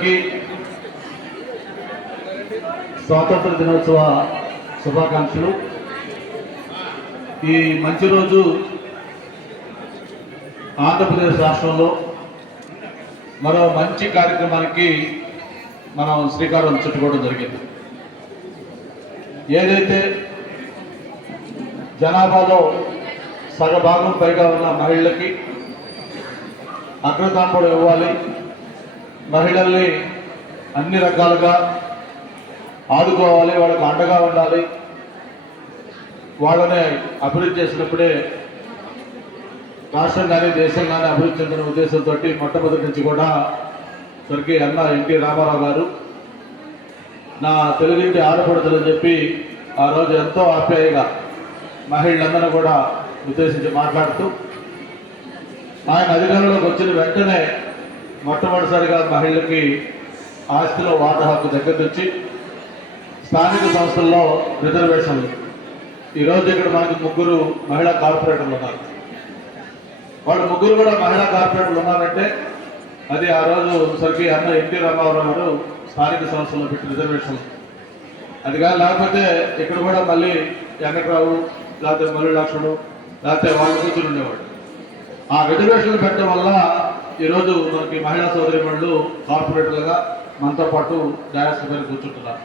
అందరికీ స్వాతంత్ర దినోత్సవ శుభాకాంక్షలు. ఈ మంచి రోజు ఆంధ్రప్రదేశ్ రాష్ట్రంలో మరో మంచి కార్యక్రమానికి మనం శ్రీకారం చుట్టుకోవడం జరిగింది. ఏదైతే జనాభాలో సగభాగం పైగా ఉన్న మహిళలకి అగ్రతాంపడం ఇవ్వాలి మహిళల్ని అన్ని రకాలుగా ఆదుకోవాలి వాళ్ళకి అండగా ఉండాలి. వాళ్ళని అభివృద్ధి చేసినప్పుడే రాష్ట్రం కానీ దేశం కానీ అభివృద్ధి చెందిన ఉద్దేశంతో మొట్టమొదటి నుంచి కూడా స్వర్గీయ అన్న ఎన్టీ రామారావు గారు నా తెలుగింటి ఆడపడుతుందని చెప్పి ఆ రోజు ఎంతో ఆప్యాయంగా మహిళలందరూ కూడా ఉద్దేశించి మాట్లాడుతూ ఆయన అధికారంలోకి వచ్చిన వెంటనే మొట్టమొదటిసారిగా మహిళలకి ఆస్తిలో వాటా హక్కు దగ్గర స్థానిక సంస్థల్లో రిజర్వేషన్లు. ఈరోజు ఇక్కడ మనకి ముగ్గురు మహిళా కార్పొరేటర్లు ఉన్నారు. వాళ్ళు ముగ్గురు కూడా మహిళా కార్పొరేటర్లు ఉన్నారంటే అది ఆ రోజు సరికి అన్న ఎన్టీ రామారావు గారు స్థానిక సంస్థల్లో పెట్టిన రిజర్వేషన్. అది కాదు లేకపోతే ఇక్కడ కూడా మళ్ళీ వెంకట్రావు లేకపోతే మల్లి లక్ష్మణుడు లేకపోతే వాళ్ళు కూర్చుని ఉండేవాడు ఆ రిజర్వేషన్లు పెట్టడం వల్ల ఈరోజు మనకి మహిళా సోదరి వాళ్ళు కార్పొరేటర్లుగా మనతో పాటు డయాస్ మీద కూర్చుంటున్నారు.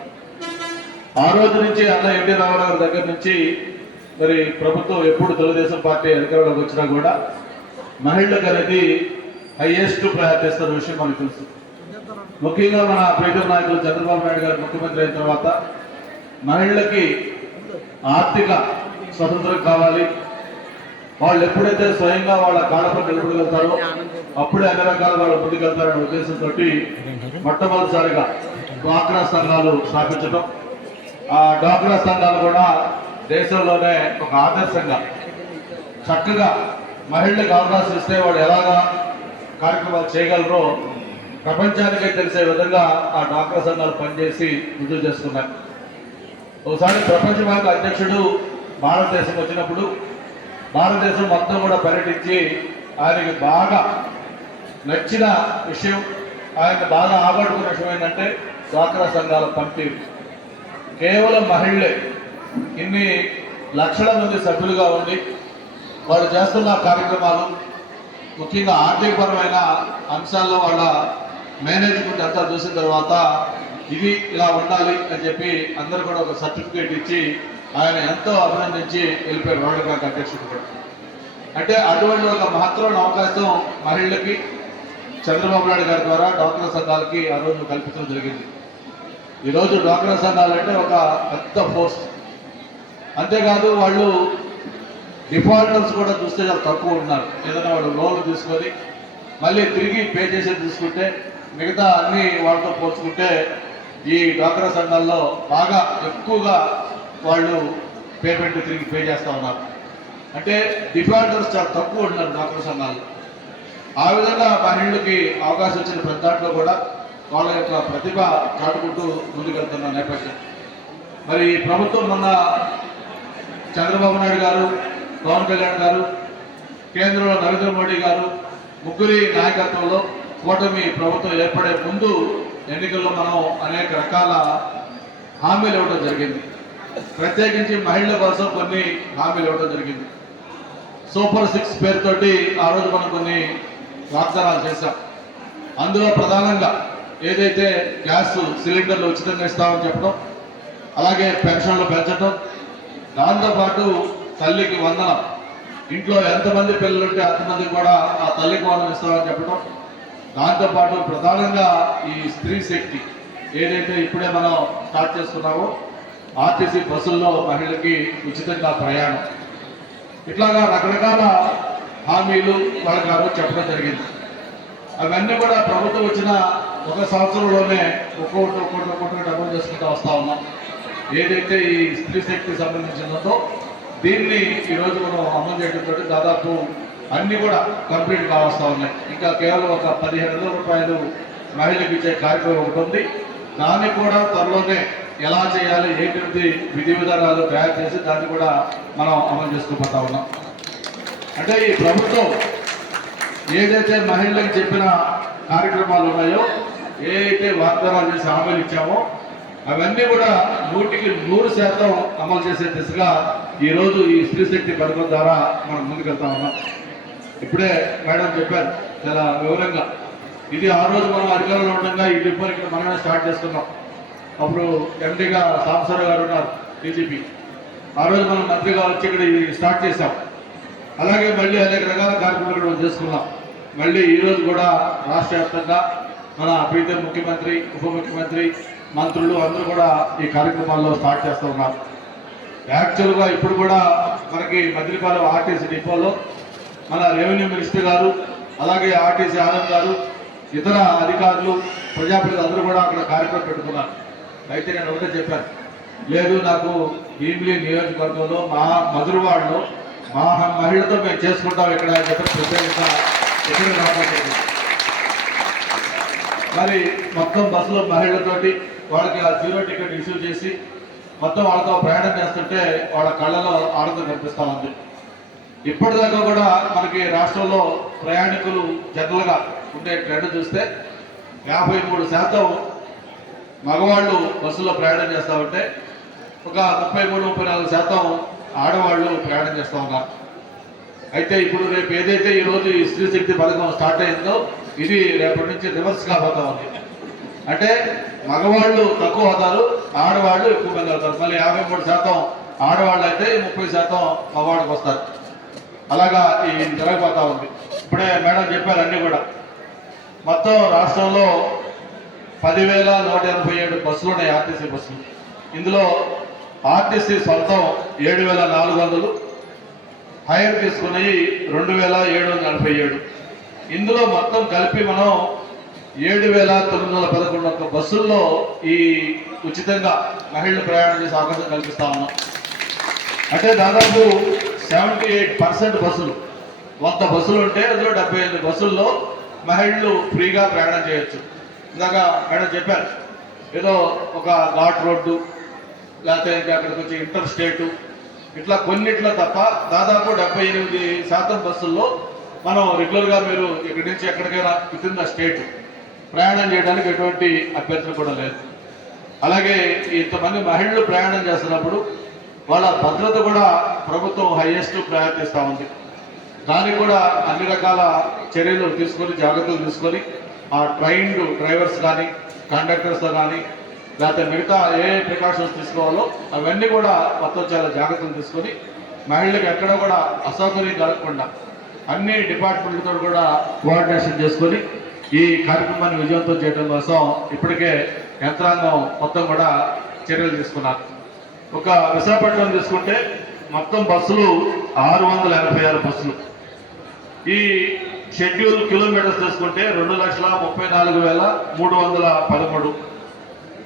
ఆ రోజు నుంచి అన్న ఎన్టీ రామారావు దగ్గర నుంచి మరి ప్రభుత్వం ఎప్పుడు తెలుగుదేశం పార్టీ అధికారంలోకి వచ్చినా కూడా మహిళలకు అనేది హైయెస్ట్ ప్రయారిటీ ఇస్తున్న విషయం మనకు తెలుసు. ముఖ్యంగా మన ప్రీతం నాయకులు చంద్రబాబు నాయుడు గారు ముఖ్యమంత్రి అయిన తర్వాత మహిళలకి ఆర్థిక స్వతంత్రం కావాలి. వాళ్ళు ఎప్పుడైతే స్వయంగా వాళ్ళ కాళ్ళపై నిలబడగలుగుతారో అప్పుడే అన్ని రకాల వాళ్ళు ముందుకెళ్తారనే ఉద్దేశంతో మొట్టమొదటిసారిగా డ్వాక్రా సంఘాలు స్థాపించడం ఆ డ్వాక్రా సంఘాలు కూడా దేశంలోనే ఒక ఆదర్శంగా చక్కగా మహిళలకు అవకాశం ఇస్తే వాళ్ళు ఎలాగా కార్యక్రమాలు చేయగలరో ప్రపంచానికే తెలిసే విధంగా ఆ డ్వాక్రా సంఘాలు పనిచేసి రుజువు చేస్తున్నాయి. ఒకసారి ప్రపంచ బ్యాంకు అధ్యక్షుడు భారతదేశం వచ్చినప్పుడు భారతదేశం మొత్తం కూడా పర్యటించి ఆయనకి బాగా నచ్చిన విషయం ఆయన బాగా ఆకట్టుకున్న విషయం ఏంటంటే డ్వాక్రా సంఘాల పంపి కేవలం మహిళలే ఇన్ని లక్షల మంది సభ్యులుగా ఉండి వాళ్ళు చేస్తున్న కార్యక్రమాలు ముఖ్యంగా ఆర్థికపరమైన అంశాల్లో వాళ్ళ మేనేజ్మెంట్ అంతా చూసిన తర్వాత ఇది ఇలా ఉండాలి అని చెప్పి అందరు కూడా ఒక సర్టిఫికేట్ ఇచ్చి ఆయన ఎంతో అభినందించి వెళ్ళిపోయారు. వరల్డ్ బ్యాంక్ అధ్యక్షుడు అంటే అటువంటి ఒక మహత్తరమైన అవకాశం మహిళలకి చంద్రబాబు నాయుడు గారి ద్వారా డాక్టర్ సంఘాలకి ఆ రోజు కల్పించడం జరిగింది. ఈరోజు డ్వాక్రా సంఘాలు అంటే ఒక పెద్ద ఫోర్స్ అంతేకాదు వాళ్ళు డిఫాల్టర్స్ కూడా చూస్తే చాలా తక్కువ ఉన్నారు. ఏదైనా వాళ్ళు లోన్లు తీసుకొని మళ్ళీ తిరిగి పే చేసేది తీసుకుంటే మిగతా అన్ని వాళ్ళతో పోల్చుకుంటే ఈ డ్వాక్రా సంఘాల్లో బాగా ఎక్కువగా వాళ్ళు పేమెంట్ తిరిగి పే చేస్తూ ఉన్నారు. అంటే డిఫాల్టర్స్ చాలా తక్కువ ఉన్నారు డ్వాక్రా సంఘాల్లో. ఆ విధంగా మహిళలకి అవకాశం వచ్చిన ప్రతి దాంట్లో కూడా వాళ్ళ యొక్క ప్రతిభ చాటుకుంటూ ముందుకెళ్తున్న నేపథ్యం. మరి ప్రభుత్వం మొన్న చంద్రబాబు నాయుడు గారు పవన్ కళ్యాణ్ గారు కేంద్రంలో నరేంద్ర మోడీ గారు ముగ్గురి నాయకత్వంలో కూటమి ప్రభుత్వం ఏర్పడే ముందు ఎన్నికల్లో మనం అనేక రకాల హామీలు ఇవ్వడం జరిగింది. ప్రత్యేకించి మహిళల కోసం కొన్ని హామీలు ఇవ్వడం జరిగింది. సూపర్ సిక్స్ పేరుతోటి ఆ రోజు మనం కొన్ని వాగ్దానాలు చేశాం. అందులో ప్రధానంగా ఏదైతే గ్యాస్ సిలిండర్లు ఉచితంగా ఇస్తామని చెప్పడం అలాగే పెన్షన్లు పెంచడం దాంతోపాటు తల్లికి వందనం. ఇంట్లో ఎంతమంది పిల్లలుంటే అంతమంది కూడా ఆ తల్లికి వందనం ఇస్తామని చెప్పడం. దాంతోపాటు ప్రధానంగా ఈ స్త్రీ శక్తి ఏదైతే ఇప్పుడే మనం స్టార్ట్ చేస్తున్నామో ఆర్టీసీ బస్సుల్లో మహిళలకి ఉచితంగా ప్రయాణం. ఇట్లాగా రకరకాల హామీలు వాళ్ళకి ఆ రోజు చెప్పడం జరిగింది. అవన్నీ కూడా ప్రభుత్వం వచ్చిన ఒక సంవత్సరంలోనే ఒక్కొక్కటి ఒక్కొక్కటి ఒక్కొక్కటి అమలు చేసుకుంటూ వస్తూ ఉన్నాం. ఏదైతే ఈ స్త్రీ శక్తికి సంబంధించినదో దీన్ని ఈరోజు మనం అమలు చేయడంతో దాదాపు అన్నీ కూడా కంప్లీట్ కావస్తూ ఉన్నాయి. ఇంకా కేవలం ఒక పదిహేను వేల రూపాయలు మహిళలకు ఇచ్చే కార్యక్రమం ఒకటి దాన్ని కూడా త్వరలోనే ఎలా చేయాలి ఏంటి విధి విధానాలు తయారు చేసి దాన్ని కూడా మనం అమలు చేసుకుపోతా ఉన్నాం. అంటే ఈ ప్రభుత్వం ఏదైతే మహిళలకు చెప్పిన కార్యక్రమాలు ఉన్నాయో ఏ అయితే వాగ్దానాలు చేసి హామీలు ఇచ్చామో అవన్నీ కూడా నూటికి నూరు శాతం అమలు చేసే దిశగా ఈ రోజు ఈ స్త్రీ శక్తి పథకం ద్వారా మనం ముందుకెళ్తా ఉన్నాం. ఇప్పుడే మేడం చెప్పారు చాలా వివరంగా. ఇది ఆ రోజు మనం అధికారంలో ఉండగా ఈ డిపో ఇక్కడ మనమే స్టార్ట్ చేసుకున్నాం. అప్పుడు ఎండీగా సాంబశ్వర గారు ఉన్నారు టీజీపీ ఆ రోజు మనం మంత్రిగా వచ్చి ఇక్కడ ఇది స్టార్ట్ చేశాం. అలాగే మళ్ళీ అనేక రకాల కార్యక్రమాలు మనం చేసుకున్నాం. మళ్ళీ ఈరోజు కూడా రాష్ట్ర వ్యాప్తంగా మన ప్రీతం ముఖ్యమంత్రి ఉప ముఖ్యమంత్రి మంత్రులు అందరూ కూడా ఈ కార్యక్రమాల్లో స్టార్ట్ చేస్తూ ఉన్నారు. యాక్చువల్గా ఇప్పుడు కూడా మనకి మద్రిపాలెం ఆర్టీసీ డిపోలో మన రెవెన్యూ మినిస్టర్ గారు అలాగే ఆర్టీసీ ఆనంద్ గారు ఇతర అధికారులు ప్రజాప్రతినిధులు అందరూ కూడా అక్కడ కార్యక్రమం పెట్టుకున్నారు. అయితే నేను ఒకటే చెప్పాను. లేదు నాకు భీమిలీ నియోజకవర్గంలో మా మధురవాడలో మా మహిళతో మేము చేసుకుంటాం ఇక్కడ అని చెప్పి ప్రత్యేకంగా ఎక్కడ మరి మొత్తం బస్సులో మహిళలతోటి వాళ్ళకి ఆ జీరో టికెట్ ఇష్యూ చేసి మొత్తం వాళ్ళతో ప్రయాణం చేస్తుంటే వాళ్ళ కళ్ళలో ఆనందం కనిపిస్తూ ఉంది. ఇప్పటిదాకా కూడా మనకి రాష్ట్రంలో ప్రయాణికులు జనరల్గా ఉండే ట్రెండ్ చూస్తే యాభై మూడు శాతం మగవాళ్ళు బస్సులో ప్రయాణం చేస్తూ ఉంటే ఒక ముప్పై మూడు ముప్పై నాలుగు శాతం ఆడవాళ్ళు ప్రయాణం చేస్తూ ఉన్నారు. అయితే ఇప్పుడు రేపు ఏదైతే ఈ రోజు ఈ స్త్రీ శక్తి పథకం స్టార్ట్ అయిందో ఇది రేపటి నుంచి రివర్స్ కాబోతా ఉంది. అంటే మగవాళ్ళు తక్కువ అవుతారు ఆడవాళ్ళు ఎక్కువ మంది అవుతారు. మళ్ళీ యాభై మూడు శాతం ఆడవాళ్ళు అయితే ముప్పై శాతం మగవాళ్ళకి వస్తారు. అలాగా ఈ జరగబోతా ఉంది. ఇప్పుడే మేడం చెప్పారు అన్నీ కూడా. మొత్తం రాష్ట్రంలో పదివేల నూట ఎనభై ఏడు బస్సులు ఉన్నాయి ఆర్టీసీ బస్సులు. ఇందులో ఆర్టీసీ సొంతం ఏడు వేల నాలుగు వందలు హైర్ తీసుకున్నవి రెండు వేల ఏడు వందల నలభై ఏడు. ఇందులో మొత్తం కలిపి మనం ఏడు వేల తొమ్మిది వందల పదకొండు ఒక్క బస్సుల్లో ఈ ఉచితంగా మహిళలు ప్రయాణం చేసే అవకాశం కల్పిస్తా ఉన్నాం. అంటే దాదాపు సెవెంటీ ఎయిట్ పర్సెంట్ బస్సులు వంద బస్సులు ఉంటే అందులో డెబ్బై ఎనిమిది బస్సుల్లో మహిళలు ఫ్రీగా ప్రయాణం చేయొచ్చు. ఇందాక మేడం చెప్పారు ఏదో ఒక ఘాట్ రోడ్డు లేకపోతే అక్కడికి వచ్చి ఇంటర్ స్టేటు ఇట్లా కొన్నిట్లో తప్ప దాదాపు డెబ్బై ఎనిమిది శాతం బస్సుల్లో మనం రెగ్యులర్గా మీరు ఇక్కడి నుంచి ఎక్కడికైనా విత్ ఇన్ ద స్టేట్ ప్రయాణం చేయడానికి ఎటువంటి అభ్యర్థన కూడా లేదు. అలాగే ఇంతమంది మహిళలు ప్రయాణం చేస్తున్నప్పుడు వాళ్ళ భద్రత కూడా ప్రభుత్వం హైయెస్ట్ ప్రయత్నిస్తూ ఉంది. దానికి కూడా అన్ని రకాల చర్యలు తీసుకొని జాగ్రత్తలు తీసుకొని ఆ ట్రైన్డ్ డ్రైవర్స్ కానీ కండక్టర్స్ కానీ లేకపోతే మిగతా ఏ ప్రికాషన్స్ తీసుకోవాలో అవన్నీ కూడా మొత్తం చాలా జాగ్రత్తలు తీసుకొని మహిళలకు ఎక్కడ కూడా అసౌకర్యం కలగకుండా అన్ని డిపార్ట్మెంట్లతో కూడా కోఆర్డినేషన్ చేసుకొని ఈ కార్యక్రమాన్ని విజయవంతం చేయడం కోసం ఇప్పటికే యంత్రాంగం మొత్తం కూడా చర్యలు తీసుకున్నారు. ఒక విశాఖపట్నం తీసుకుంటే మొత్తం బస్సులు ఆరు వందల ఎనభై ఆరు బస్సులు. ఈ షెడ్యూల్ కిలోమీటర్స్ తీసుకుంటే రెండు లక్షల ముప్పై నాలుగు వేల మూడు వందల పదమూడు.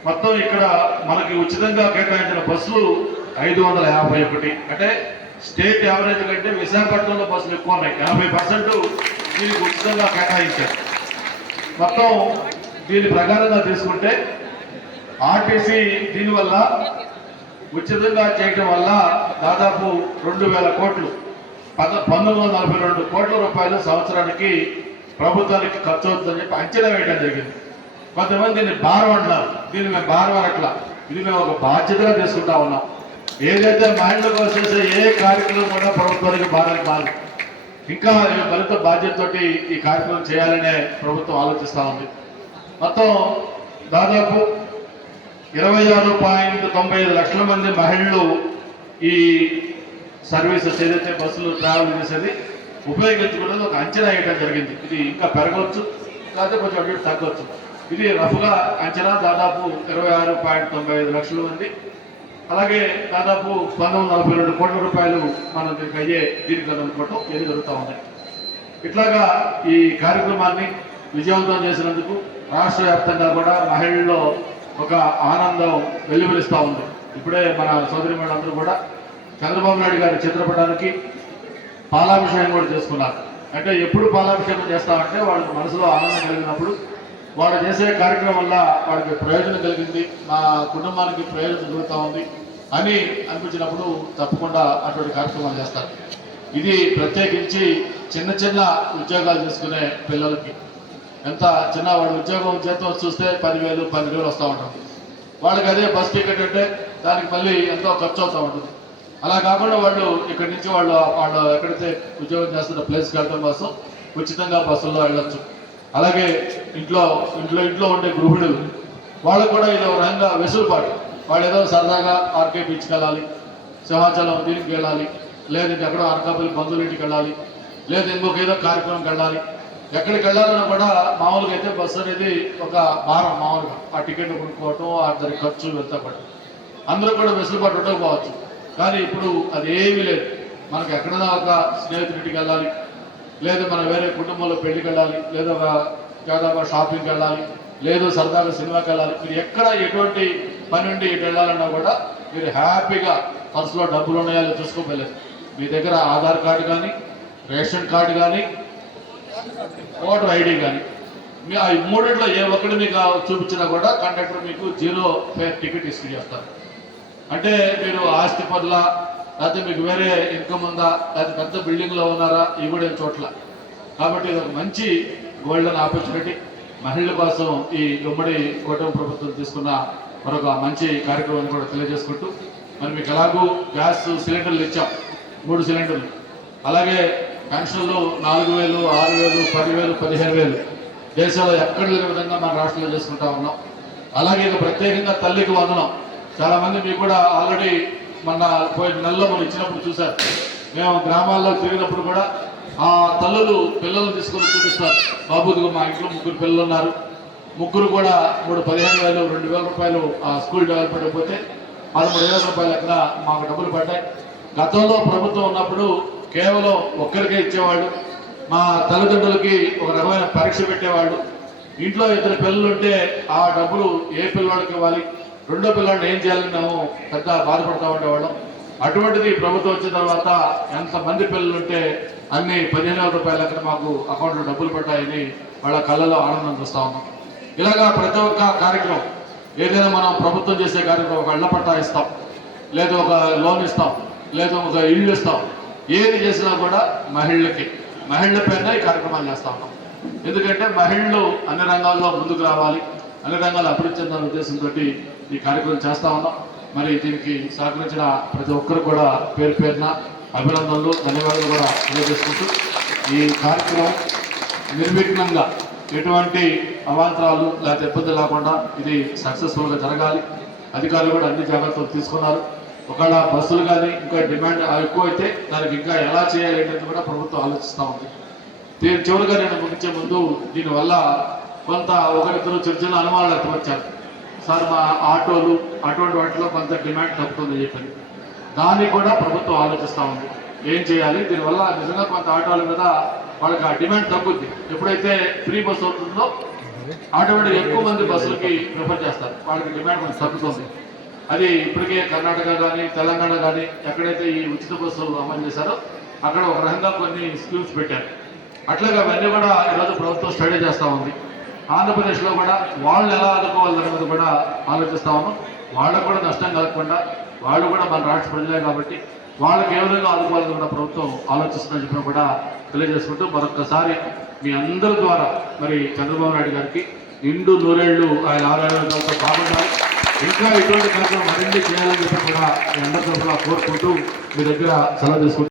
మొత్తం ఇక్కడ మనకి ఉచితంగా కేటాయించిన బస్సులు ఐదు వందల యాభై ఒకటి. అంటే స్టేట్ యావరేజ్ కంటే విశాఖపట్నంలో బస్సులు ఎక్కువ ఉన్నాయి. యాభై పర్సెంట్ దీనికి ఉచితంగా కేటాయించారు. మొత్తం దీని ప్రకారంగా తీసుకుంటే ఆర్టీసీ దీనివల్ల ఉచితంగా చేయటం వల్ల దాదాపు రెండు వేల కోట్లు పద పంతొమ్మిది వందల నలభై రెండు కోట్ల రూపాయలు సంవత్సరానికి ప్రభుత్వానికి ఖర్చు అవుతుందని చెప్పి అంచనా వేయడం జరిగింది. కొంతమంది దీన్ని భారం అంటున్నారు దీన్ని మేము భారం అనట్లా ఇది మేము ఒక బాధ్యతగా తీసుకుంటా ఉన్నాం. ఏదైతే మహిళల కోసం ఏ కార్యక్రమం కూడా ప్రభుత్వానికి భారానికి కాదు. ఇంకా మరింత బాధ్యతతోటి ఈ కార్యక్రమం చేయాలనే ప్రభుత్వం ఆలోచిస్తూ ఉంది. మొత్తం దాదాపు ఇరవై ఆరు పాయింట్ తొంభై ఐదు లక్షల మంది మహిళలు ఈ సర్వీసెస్ ఏదైతే బస్సులు ట్రావెల్ చేసేది ఉపయోగించుకునేది ఒక అంచనా వేయడం జరిగింది. ఇది ఇంకా పెరగవచ్చు కాకపోతే కొంచెం అటు తగ్గవచ్చు. ఇది రఫ్గా అంచనా దాదాపు ఇరవై ఆరు పాయింట్ తొంభై ఐదు లక్షల మంది అలాగే దాదాపు పంతొమ్మిది నలభై రెండు కోట్ల రూపాయలు మనం దీనికి అయ్యే దీనికి అనుకోవటం ఇది జరుగుతూ ఉంది. ఇట్లాగా ఈ కార్యక్రమాన్ని విజయవంతం చేసినందుకు రాష్ట్ర వ్యాప్తంగా కూడా మహిళల్లో ఒక ఆనందం వెల్లువరిస్తూ ఉంది. ఇప్పుడే మన సోదరి అందరూ కూడా చంద్రబాబు నాయుడు గారి చిత్రపటానికి పాలాభిషేకం కూడా చేసుకున్నారు. అంటే ఎప్పుడు పాలాభిషేకం చేస్తామంటే వాళ్ళకి మనసులో ఆనందం కలిగినప్పుడు వాళ్ళు చేసే కార్యక్రమం వల్ల వాడికి ప్రయోజనం కలిగింది. మా కుటుంబానికి ప్రయోజనం కలుగుతూ ఉంది అని అనిపించినప్పుడు తప్పకుండా అటువంటి కార్యక్రమాలు చేస్తారు. ఇది ప్రత్యేకించి చిన్న చిన్న ఉద్యోగాలు చేసుకునే పిల్లలకి. ఎంత చిన్న వాడు ఉద్యోగం చేత చూస్తే పదివేలు పన్నెండు వేలు వస్తూ ఉంటుంది వాళ్ళకి అదే బస్ టికెట్ అంటే దానికి మళ్ళీ ఎంతో ఖర్చు అవుతూ ఉంటుంది. అలా కాకుండా వాళ్ళు ఇక్కడి నుంచి వాళ్ళు వాళ్ళు ఎక్కడైతే ఉద్యోగం చేస్తున్న ప్లేస్కి వెళ్ళడం కోసం ఉచితంగా బస్సుల్లో వెళ్ళొచ్చు. అలాగే ఇంట్లో ఇంట్లో ఇంట్లో ఉండే గృహిణులు వాళ్ళకు కూడా ఇదో ఒక రకంగా వెసులుబాటు. వాళ్ళు ఏదో సరదాగా ఆర్కే బీచ్కి వెళ్ళాలి సింహాచలం దీనికి వెళ్ళాలి లేదంటే ఎక్కడో అనకాపల్లి బంధువులింటికి వెళ్ళాలి లేదా ఇంకొక ఏదో కార్యక్రమంకి వెళ్ళాలి ఎక్కడికి వెళ్ళాలన్నా కూడా మామూలుగా అయితే బస్సు అనేది ఒక భారం మామూలుగా. ఆ టికెట్ కొనుక్కోవటం ఆ దాని ఖర్చు వెళ్తా పడి అందరూ కూడా వెసులుబాటు ఉండకపోవచ్చు. కానీ ఇప్పుడు అది ఏమీ లేదు. మనకు ఎక్కడైనా ఒక స్నేహితుడికి వెళ్ళాలి లేదు మనం వేరే కుటుంబంలో పెళ్ళికి వెళ్ళాలి లేదా ఒక దాదాపు షాపింగ్కి వెళ్ళాలి లేదు సరదాగా సినిమాకి వెళ్ళాలి మీరు ఎక్కడ ఎటువంటి పని ఉండి ఇటు వెళ్ళాలన్నా కూడా మీరు హ్యాపీగా పర్సులో డబ్బులు ఉన్నాయో చూసుకోలేదు మీ దగ్గర ఆధార్ కార్డు కానీ రేషన్ కార్డు కానీ ఓటర్ ఐడి కానీ మీ ఆ మూడింట్లో ఏ ఒక్కటి మీకు చూపించినా కూడా కండక్టర్ మీకు జీరో ఫేర్ టికెట్ ఇష్యూ చేస్తారు. అంటే మీరు ఆస్తి పనుల లేకపోతే మీకు వేరే ఇన్కమ్ ఉందా? లేకపోతే పెద్ద బిల్డింగ్లో ఉన్నారా? ఇవి కూడా చోట్ల. కాబట్టి ఇది ఒక మంచి గోల్డెన్ ఆపర్చునిటీ మహిళల కోసం ఈ ఉమ్మడి కూటమి ప్రభుత్వం తీసుకున్న మరొక మంచి కార్యక్రమాన్ని కూడా తెలియజేసుకుంటూ మరి మీకు ఎలాగూ గ్యాస్ సిలిండర్లు ఇచ్చాం. మూడు సిలిండర్లు. అలాగే పెన్షన్లు నాలుగు వేలు ఆరు వేలు పదివేలు పదిహేను వేలు. దేశంలో ఎక్కడ లేని విధంగా మన రాష్ట్రంలో చేసుకుంటా ఉన్నాం. అలాగే ఇక ప్రత్యేకంగా తల్లికి వందనం. చాలామంది మీకు కూడా ఆల్రెడీ మన పోయిన నెలలో మనం ఇచ్చినప్పుడు చూశారు. మేము గ్రామాల్లో తిరిగినప్పుడు కూడా ఆ తల్లులు పిల్లలు తీసుకొని చూపిస్తారు. బాబు మా ఇంట్లో ముగ్గురు పిల్లలు ఉన్నారు. ముగ్గురు కూడా మూడు పదిహేను వేలు రెండు వేల రూపాయలు ఆ స్కూల్ డెవలప్మెంట్ పోతే పదమూడు వేల రూపాయలు అక్కడ మాకు డబ్బులు పడ్డాయి. గతంలో ప్రభుత్వం ఉన్నప్పుడు కేవలం ఒక్కరికే ఇచ్చేవాళ్ళు. మా తల్లిదండ్రులకి ఒక రకమైన పరీక్ష పెట్టేవాళ్ళు. ఇంట్లో ఇద్దరు పిల్లలు ఉంటే ఆ డబ్బులు ఏ పిల్లవాడికి ఇవ్వాలి? రెండో పిల్లల్ని ఏం చేయాలని మేము పెద్ద బాధపడతా ఉండేవాళ్ళం. అటువంటిది ప్రభుత్వం వచ్చిన తర్వాత ఎంతమంది పిల్లలు ఉంటే అన్ని పదిహేను వేల రూపాయలు అక్కడ మాకు అకౌంట్లో డబ్బులు పడ్డాయని వాళ్ళ కళ్ళలో ఆనందం చూస్తా ఉన్నాం. ఇలాగా ప్రతి ఒక్క కార్యక్రమం ఏదైనా మనం ప్రభుత్వం చేసే కార్యక్రమం ఒక ఇళ్ళ పట్టా ఇస్తాం లేదా ఒక లోన్ ఇస్తాం లేదా ఒక ఇల్లు ఇస్తాం ఏది చేసినా కూడా మహిళలకి మహిళల పైన ఈ కార్యక్రమాలు చేస్తా ఉన్నాం. ఎందుకంటే మహిళలు అన్ని రంగాల్లో ముందుకు రావాలి అన్ని రంగాల్లో అభివృద్ధి చెందాలనే ఉద్దేశంతో ఈ కార్యక్రమం చేస్తా ఉన్నాం. మరి దీనికి సహకరించిన ప్రతి ఒక్కరు కూడా పేరు పేరున అభినందనలు ధన్యవాదాలు కూడా తెలియజేసుకుంటూ ఈ కార్యక్రమం నిర్విఘ్నంగా ఎటువంటి అవాంతరాలు లేకపోతే ఇబ్బంది లేకుండా ఇది సక్సెస్ఫుల్గా జరగాలి. అధికారులు కూడా అన్ని జాగ్రత్తలు తీసుకున్నారు. ఒకవేళ బస్సులు కానీ ఇంకా డిమాండ్ ఎక్కువ అయితే దానికి ఇంకా ఎలా చేయాలి అనేది కూడా ప్రభుత్వం ఆలోచిస్తూ ఉంది. దీని చివరిగా నేను ముగించే ముందు దీనివల్ల కొంత ఒకరిద్దరు చిన్న చిన్న అనుమానాలు ఎత్తవచ్చారు సార్ మా ఆటోలు అటువంటి వాటిలో కొంత డిమాండ్ తగ్గుతుందని చెప్పని దాన్ని కూడా ప్రభుత్వం ఆలోచిస్తూ ఉంది. ఏం చేయాలి? దీనివల్ల నిజంగా కొంత ఆటోల మీద వాళ్ళకి ఆ డిమాండ్ తగ్గుద్ది. ఎప్పుడైతే ఫ్రీ బస్ అవుతుందో ఆటోమేటిక్ ఎక్కువ మంది బస్సులకి ప్రిఫర్ చేస్తారు. వాళ్ళకి డిమాండ్ కొంచెం తగ్గుతుంది. అది ఇప్పటికే కర్ణాటక కానీ తెలంగాణ కానీ ఎక్కడైతే ఈ ఉచిత బస్సులు అమలు చేశారో అక్కడ ఒక రకంగా కొన్ని స్కీమ్స్ పెట్టారు. అట్లాగే అవన్నీ కూడా ఈరోజు ప్రభుత్వం స్టడీ చేస్తూ ఉంది. ఆంధ్రప్రదేశ్లో కూడా వాళ్ళు ఎలా ఆదుకోవాలన్నది కూడా ఆలోచిస్తా ఉన్నాం. వాళ్ళకు కూడా నష్టం కలగకుండా వాళ్ళు కూడా మన రాష్ట్ర ప్రజలే కాబట్టి వాళ్ళకి ఏ విధంగా ఆదుకోవాలని కూడా ప్రభుత్వం ఆలోచిస్తుందని చెప్పిన కూడా తెలియజేసుకుంటూ మరొకసారి మీ అందరి ద్వారా మరి చంద్రబాబు నాయుడు గారికి నిండు నూరేళ్ళు ఆయన ఆరోగ్యంతో బాగుండాలి. ఇంకా ఇటువంటి కార్యక్రమం మరిన్ని చేయాలని చెప్పి కూడా మీ అందరి తరఫున కోరుకుంటూ మీ దగ్గర సెలవు తీసుకుంటాం